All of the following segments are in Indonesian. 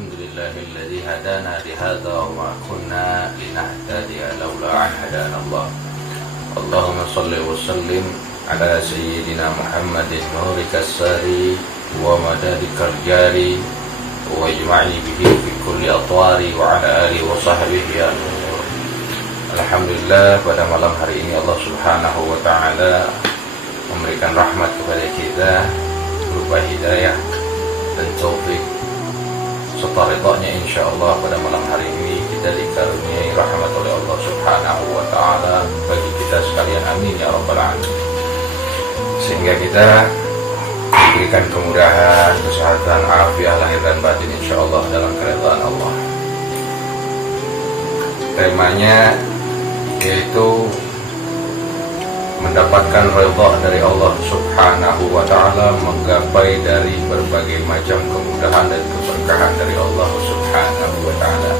Alhamdulillahilladzi hadana lihadza wa ma kunna linahtadiya laula an hadana Allah. Allahumma shalli wa sallim ala sayyidina Muhammadin nurika sari wa madadikal jari wa ijma'i bihi fi kulli atwari wa ala alihi wa sahbihi ya nur. Alhamdulillah, pada malam hari ini Allah Subhanahu wa taala memberikan rahmat kepada kita berupa hidayah dan taufik serta ridha-Nya, insyaallah pada malam hari ini kita dikaruniai rahmat oleh Allah Subhanahu wa taala bagi kita sekalian, amin ya rabbal alamin. Sehingga kita diberikan kemudahan, kesehatan, afiat lahir dan batin insyaallah dalam keridhaan Allah. Temanya yaitu mendapatkan ridha dari Allah Subhanahu wa taala, menggapai dari berbagai macam kemudahan dan keberkahan dari Allah Subhanahu wa taala.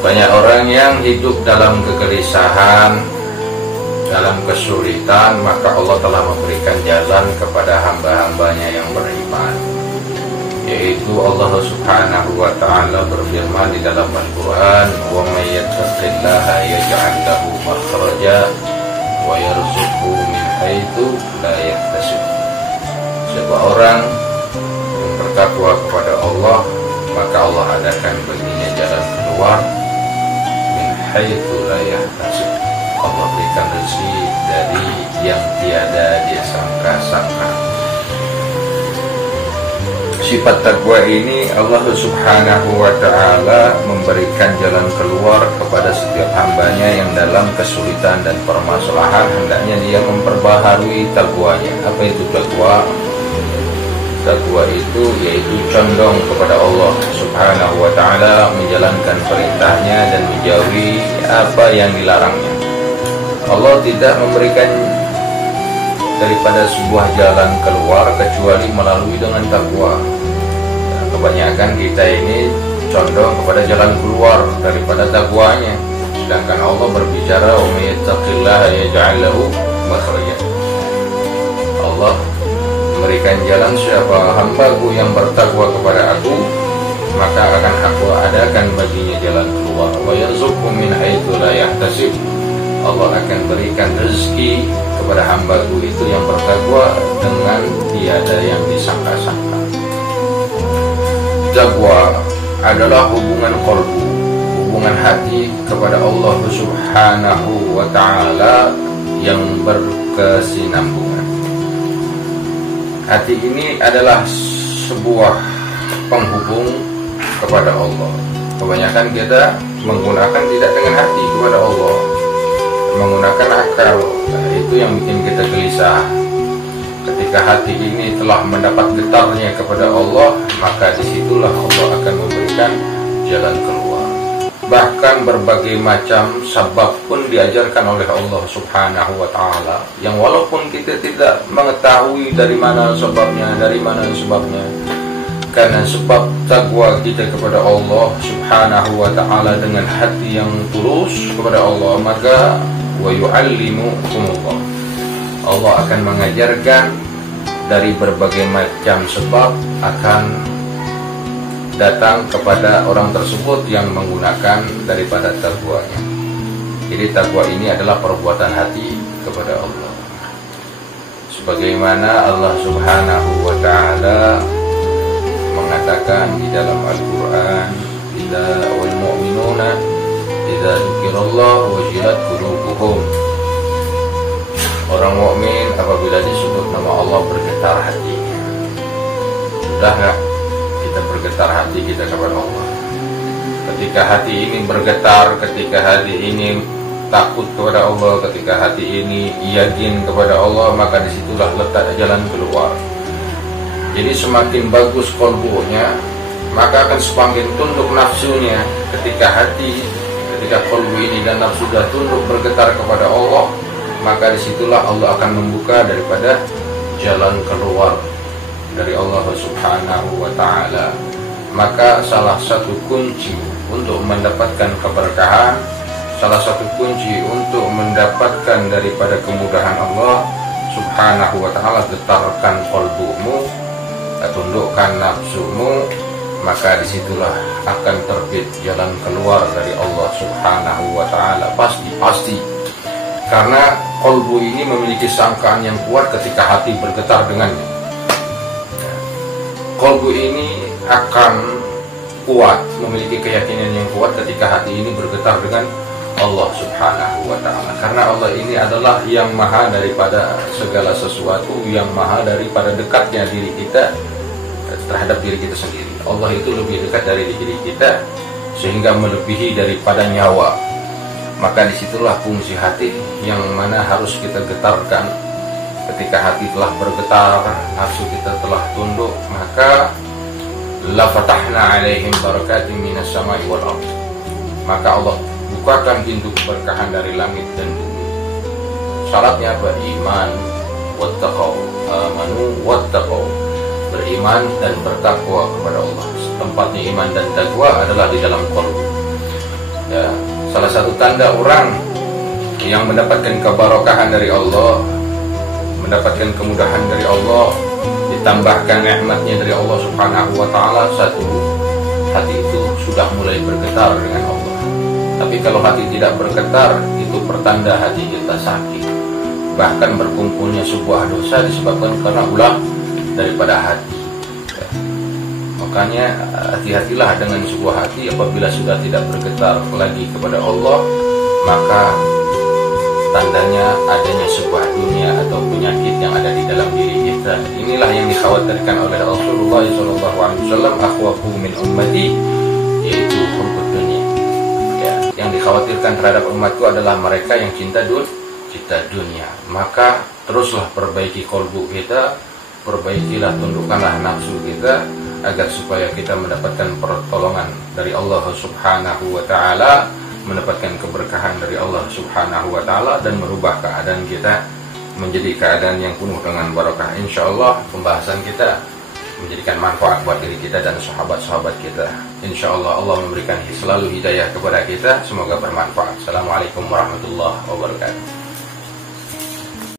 Banyak orang yang hidup dalam kegelisahan, dalam kesulitan, maka Allah telah memberikan jalan kepada hamba-hambanya yang beriman, yaitu Allah Subhanahu wa taala berfirman di dalam Al-Qur'an, "Wa may yattaqillaha yaj'al lahu makhraja wa yarzuqhu min haitsu la yahtasib." Siapa orang yang bertakwa kepada Allah, maka Allah adakan baginya jalan keluar min haitsu la yahtasib. Allah berikan rezeki dari yang tiada dia sangka-sangka. Sifat takwa ini Allah Subhanahu wa ta'ala memberikan jalan keluar kepada setiap hambanya yang dalam kesulitan dan permasalahan. Hendaknya dia memperbaharui takwanya. Apa itu takwa? Takwa itu yaitu condong kepada Allah Subhanahu wa ta'ala, menjalankan perintahnya dan menjauhi apa yang dilarangnya. Allah tidak memberikan daripada sebuah jalan keluar kecuali melalui dengan takwa. Kebanyakan kita ini condong kepada jalan keluar daripada takwanya, sedangkan Allah berbicara, "Wa may yattaqillaha yaj'al lahu makhraja." Allah memberikan jalan, siapa hambaku yang bertakwa kepada aku, maka akan aku adakan baginya jalan keluar. Wa yarzuqhu min haitsu la yahtasib. Allah akan berikan rezeki kepada hambaku itu yang bertakwa dengan tiada yang disangka-sangka. Takwa adalah hubungan qalbu, hubungan hati kepada Allah Subhanahu wa ta'ala yang berkesinambungan. Hati ini adalah sebuah penghubung kepada Allah. Kebanyakan kita menggunakan tidak dengan hati kepada Allah, menggunakan akal. Nah, itu yang bikin kita gelisah. Ketika hati ini telah mendapat getarnya kepada Allah, maka disitulah Allah akan memberikan jalan keluar. Bahkan berbagai macam sabab pun diajarkan oleh Allah Subhanahu wa ta'ala, yang walaupun kita tidak mengetahui dari mana sebabnya, karena sebab takwa kita kepada Allah Subhanahu wa ta'ala dengan hati yang tulus kepada Allah, maka wa yu'allimukumullah, Allah akan mengajarkan dari berbagai macam sebab akan datang kepada orang tersebut yang menggunakan daripada takwanya. Jadi takwa ini adalah perbuatan hati kepada Allah. Sebagaimana Allah Subhanahu wa ta'ala mengatakan di dalam Al-Qur'an, "Idza wal mu'minuna idza dzukirallahu wajilat qulubuhum." Orang mukmin apabila disebut nama Allah bergetar hatinya. Sudah enggak kita bergetar hati kita kepada Allah? Ketika hati ini bergetar, ketika hati ini takut kepada Allah, ketika hati ini yakin kepada Allah, maka disitulah letak jalan keluar. Jadi semakin bagus qalbunya, maka akan semakin tunduk nafsunya. Ketika qalbu ini dan nafsu sudah tunduk bergetar kepada Allah, maka disitulah Allah akan membuka daripada jalan keluar dari Allah Subhanahu wa ta'ala. Maka salah satu kunci untuk mendapatkan keberkahan, salah satu kunci untuk mendapatkan daripada kemudahan Allah Subhanahu wa ta'ala, getarkan qalbumu, tundukkan nafsumu, maka disitulah akan terbit jalan keluar dari Allah Subhanahu wa Ta'ala. Pasti. Karena qalbu ini memiliki sangkaan yang kuat ketika hati bergetar dengannya. Qalbu ini akan kuat, memiliki keyakinan yang kuat ketika hati ini bergetar dengan Allah Subhanahu wa Ta'ala. Karena Allah ini adalah yang maha daripada segala sesuatu, yang maha daripada dekatnya diri kita terhadap diri kita sendiri. Allah itu lebih dekat dari diri kita sehingga melebihi daripada nyawa. Maka disitulah fungsi hati yang mana harus kita getarkan. Ketika hati telah bergetar, nafsu kita telah tunduk, maka la fatahna alaihim barakatim minas sama'i wal ardh. Maka Allah bukakan pintu keberkahan dari langit dan bumi. Syaratnya apa? Iman wattaqau, amanu wattaqau. Beriman dan bertakwa kepada Allah. Tempatnya iman dan takwa adalah di dalam qalbu. Ya, salah satu tanda orang yang mendapatkan keberkahan dari Allah, mendapatkan kemudahan dari Allah, ditambahkan nikmatnya dari Allah Subhanahu wa Ta'ala, satu, hati itu sudah mulai bergetar dengan Allah. Tapi kalau hati tidak bergetar, itu pertanda hati kita sakit. Bahkan berkumpulnya sebuah dosa disebabkan karena ulah daripada hati. Makanya hati-hatilah dengan sebuah hati. Apabila sudah tidak bergetar lagi kepada Allah, maka tandanya adanya sebuah dunia atau penyakit yang ada di dalam diri kita. Inilah yang dikhawatirkan oleh Rasulullah SAW, akhwafu min ummati, yaitu hubbud dunia. Ya, yang dikhawatirkan terhadap umatku adalah mereka yang cinta dunia. Maka teruslah perbaiki qalbu kita, perbaikilah, tundukkanlah nafsu kita, agar supaya kita mendapatkan pertolongan dari Allah Subhanahu wa Ta'ala, mendapatkan keberkahan dari Allah Subhanahu wa Ta'ala, dan merubah keadaan kita menjadi keadaan yang penuh dengan barakah. InsyaAllah pembahasan kita menjadikan manfaat buat diri kita dan sahabat-sahabat kita. InsyaAllah Allah memberikan selalu hidayah kepada kita. Semoga bermanfaat. Assalamualaikum warahmatullahi wabarakatuh.